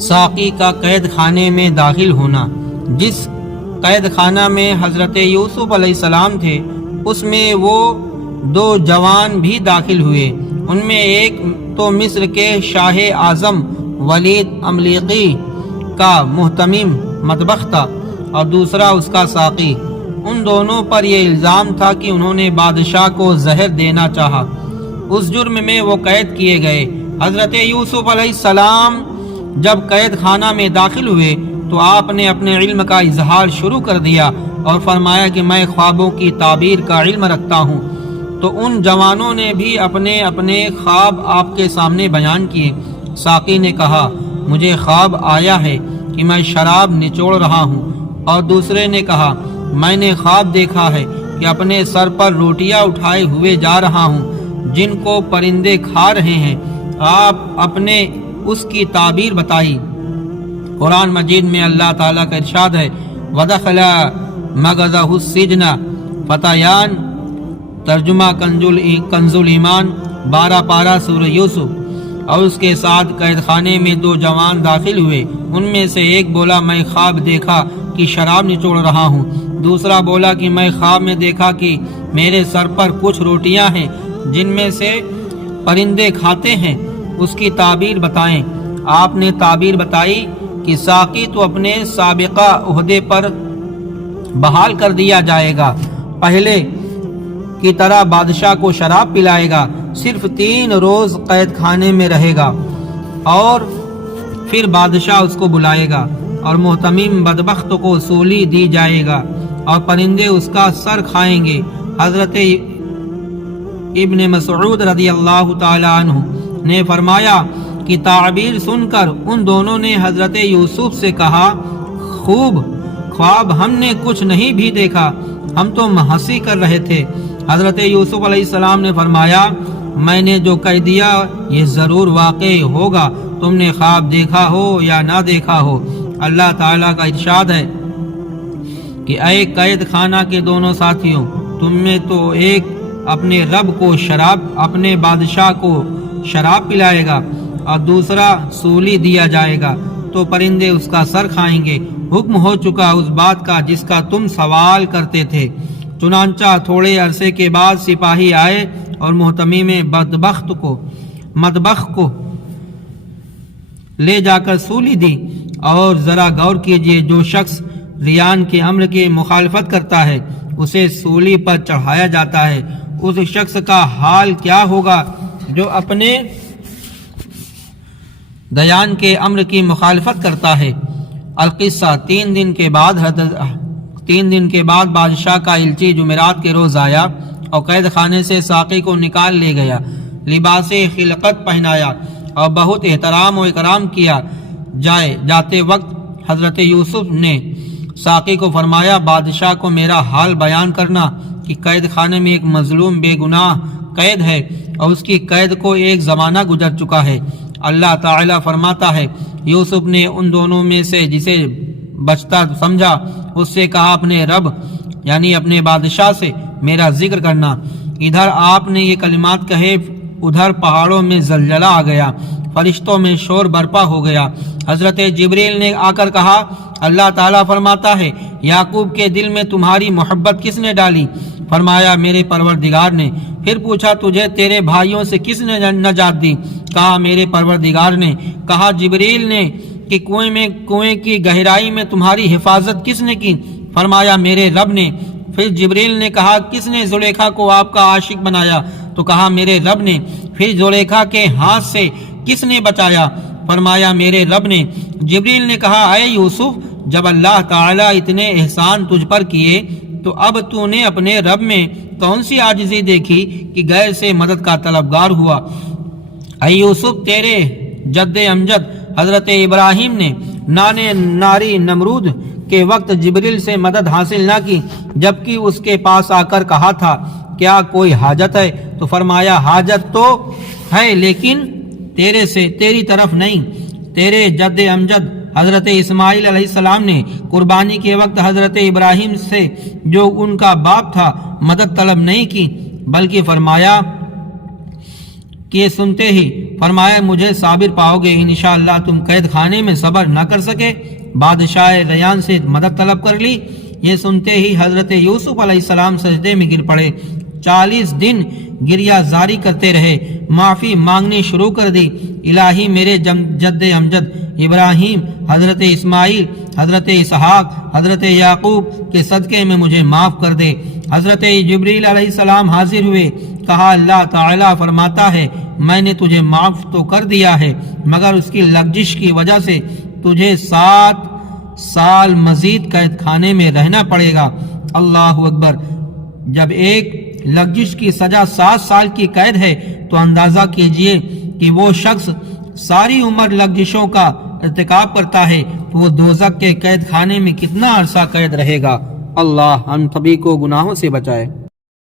ساقی کا قید خانے میں داخل ہونا۔ جس قید خانہ میں حضرت یوسف علیہ السلام تھے اس میں وہ دو جوان بھی داخل ہوئے۔ ان میں ایک تو مصر کے شاہ اعظم ولید املیقی کا محتمم مطبخ تھا اور دوسرا اس کا ساقی۔ ان دونوں پر یہ الزام تھا کہ انہوں نے بادشاہ کو زہر دینا چاہا۔ اس جرم میں وہ قید کیے گئے۔ حضرت یوسف علیہ السلام جب قید خانہ میں داخل ہوئے تو آپ نے اپنے علم کا اظہار شروع کر دیا اور فرمایا کہ میں خوابوں کی تعبیر کا علم رکھتا ہوں۔ تو ان جوانوں نے بھی اپنے اپنے خواب آپ کے سامنے بیان کیے۔ ساقی نے کہا مجھے خواب آیا ہے کہ میں شراب نچوڑ رہا ہوں، اور دوسرے نے کہا میں نے خواب دیکھا ہے کہ اپنے سر پر روٹیاں اٹھائے ہوئے جا رہا ہوں جن کو پرندے کھا رہے ہیں۔ آپ اپنے اس کی تعبیر بتائی۔ قرآن مجید میں اللہ تعالیٰ کا ارشاد ہے وَدَخَلَ مَغَزَهُ السِّجْنَ فَتَيَانِ، ترجمہ کنز الایمان 12 پارہ سورہ یوسف۔ اور اس کے ساتھ قید خانے میں دو جوان داخل ہوئے۔ ان میں سے ایک بولا میں خواب دیکھا کہ شراب نچوڑ رہا ہوں، دوسرا بولا کہ میں خواب میں دیکھا کہ میرے سر پر کچھ روٹیاں ہیں جن میں سے پرندے کھاتے ہیں، اس کی تعبیر بتائیں۔ آپ نے تعبیر بتائی کہ ساقی تو اپنے سابقہ عہدے پر بحال کر دیا جائے گا، پہلے کی طرح بادشاہ کو شراب پلائے گا، صرف 3 روز قید خانے میں رہے گا اور پھر بادشاہ اس کو بلائے گا اور محتمم بدبخت کو سولی دی جائے گا اور پرندے اس کا سر کھائیں گے۔ حضرت ابن مسعود رضی اللہ تعالی عنہ نے فرمایا کہ تعبیر سن کر ان دونوں نے حضرت یوسف سے کہا خوب خواب ہم نے کچھ نہیں بھی دیکھا، ہم تو ہنسی کر رہے تھے۔ حضرت یوسف علیہ السلام نے فرمایا میں نے جو کہہ دیا یہ ضرور واقع ہوگا، تم نے خواب دیکھا ہو یا نہ دیکھا ہو۔ اللہ تعالیٰ کا ارشاد ہے کہ اے قید خانہ کے دونوں ساتھیوں، تم میں تو ایک اپنے رب کو شراب، اپنے بادشاہ کو شراب پلائے گا اور دوسرا سولی دیا جائے گا تو پرندے اس کا سر کھائیں گے۔ حکم ہو چکا اس بات کا جس کا تم سوال کرتے تھے۔ چنانچہ تھوڑے عرصے کے بعد سپاہی آئے اور محتمم مطبخ کو لے جا کر سولی دی۔ اور ذرا غور کیجئے، جو شخص ریان کے امر کی مخالفت کرتا ہے اسے سولی پر چڑھایا جاتا ہے، اس شخص کا حال کیا ہوگا جو اپنے دیان کے امر کی مخالفت کرتا ہے۔ القصہ 3 دن کے بعد بادشاہ کا الچی جمعرات کے روز آیا اور قید خانے سے ساقی کو نکال لے گیا، لباس خلقت پہنایا اور بہت احترام و اکرام کیا۔ جاتے وقت حضرت یوسف نے ساقی کو فرمایا بادشاہ کو میرا حال بیان کرنا کہ قید خانے میں ایک مظلوم بے گناہ قید ہے اور اس کی قید کو ایک زمانہ گزر چکا ہے۔ اللہ تعالیٰ فرماتا ہے یوسف نے ان دونوں میں سے جسے بچتا سمجھا اس سے کہا اپنے رب یعنی اپنے بادشاہ سے میرا ذکر کرنا۔ ادھر آپ نے یہ کلمات کہے، ادھر پہاڑوں میں زلزلہ آ گیا، فرشتوں میں شور برپا ہو گیا۔ حضرت جبریل نے آ کر کہا اللہ تعالیٰ فرماتا ہے یعقوب کے دل میں تمہاری محبت کس نے ڈالی؟ فرمایا میرے پروردگار نے۔ پھر پوچھا تجھے تیرے بھائیوں سے کس نے نجات دی؟ کہا میرے پروردگار نے۔ کہا جبریل نے کہ کنویں کی گہرائی میں تمہاری حفاظت کس نے کی؟ فرمایا میرے رب نے۔ پھر جبریل نے کہا کس نے زلیخا کو آپ کا عاشق بنایا؟ تو کہا میرے رب نے۔ پھر زلیخا کے ہاتھ سے کس نے بچایا؟ فرمایا میرے رب نے۔ جبریل نے کہا اے یوسف جب اللہ تعالیٰ اتنے احسان تجھ پر کیے تو اب تو نے اپنے رب میں کون سی عاجزی دیکھی کہ غیر سے مدد کا طلبگار ہوا؟ اے یوسف تیرے جد امجد حضرت ابراہیم نے ناری نمرود کے وقت جبریل سے مدد حاصل نہ کی جبکہ اس کے پاس آ کر کہا تھا کیا کوئی حاجت ہے؟ تو فرمایا حاجت تو ہے لیکن تیری طرف نہیں۔ تیرے جد امجد حضرت اسماعیل علیہ السلام نے قربانی کے وقت حضرت ابراہیم سے جو ان کا باپ تھا مدد طلب نہیں کی بلکہ فرمایا کہ سنتے ہی فرمایا مجھے صابر پاؤ گے، انشاءاللہ تم قید خانے میں صبر نہ کر سکے۔ بادشاہ ریان سے مدد طلب کر لی۔ یہ سنتے ہی حضرت یوسف علیہ السلام سجدے میں گر پڑے، 40 دن گریہ زاری کرتے رہے، معافی مانگنی شروع کر دی۔ الہی میرے جد امجد ابراہیم، حضرت اسماعیل، حضرت اسحاق، حضرت یعقوب کے صدقے میں مجھے معاف کر دے۔ حضرت جبریل علیہ السلام حاضر ہوئے، کہا اللہ تعالیٰ فرماتا ہے میں نے تجھے معاف تو کر دیا ہے مگر اس کی لغزش کی وجہ سے تجھے 7 سال مزید قید خانے میں رہنا پڑے گا۔ اللہ اکبر! جب ایک لغزش کی سزا 7 سال کی قید ہے تو اندازہ کیجئے کہ وہ شخص ساری عمر لغزشوں کا ارتکاب کرتا ہے تو وہ دوزخ کے قید خانے میں کتنا عرصہ قید رہے گا۔ اللہ ہم سبھی کو گناہوں سے بچائے۔